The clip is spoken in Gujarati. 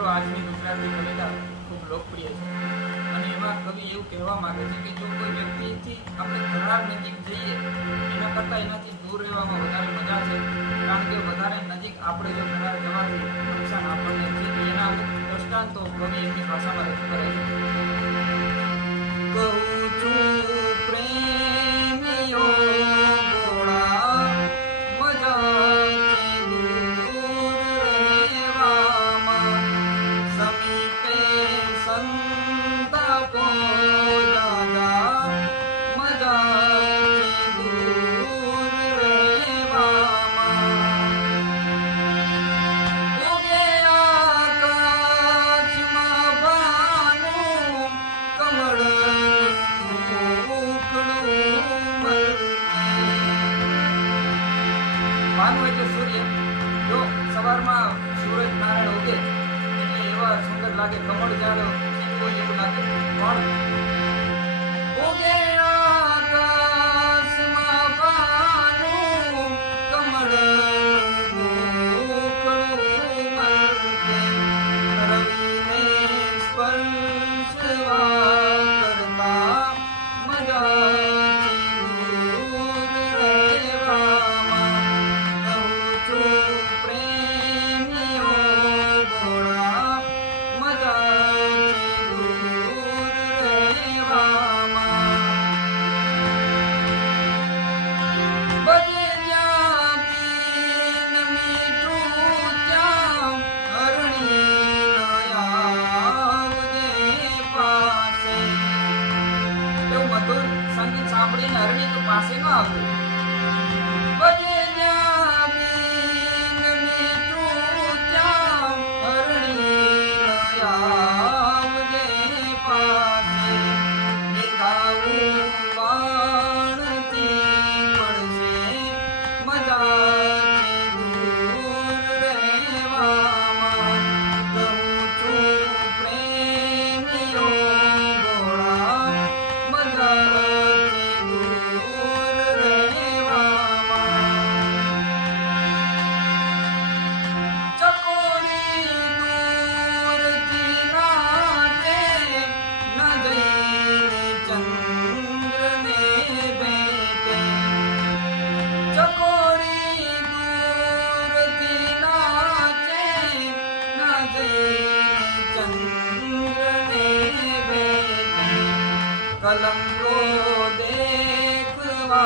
મિત્રો, આજની ગુજરાતી કવિતા ખૂબ લોકપ્રિય છે. અને એમાં કવિ એવું કહેવા માંગે છે કે જો કોઈ વ્યક્તિથી આપણે ઘણા નજીક જઈએ, એના કરતાં એનાથી દૂર રહેવામાં વધારે મજા છે. કારણ કે વધારે નજીક આપણે જો ઘણા જવાથી નુકસાન આપણને છે એના અમુક દ્રષ્ટાંતો કવિ એમની ભાષામાં રજૂ કરે છે. ભાનુ એટલે સૂર્ય. જો સવારમાં સૂરજ નારાયણ ઉગે, એટલે એવા સુંદર લાગે, કમળ જાડો એવું લાગે. પણ 马谁弄到 કલંકો દેખવા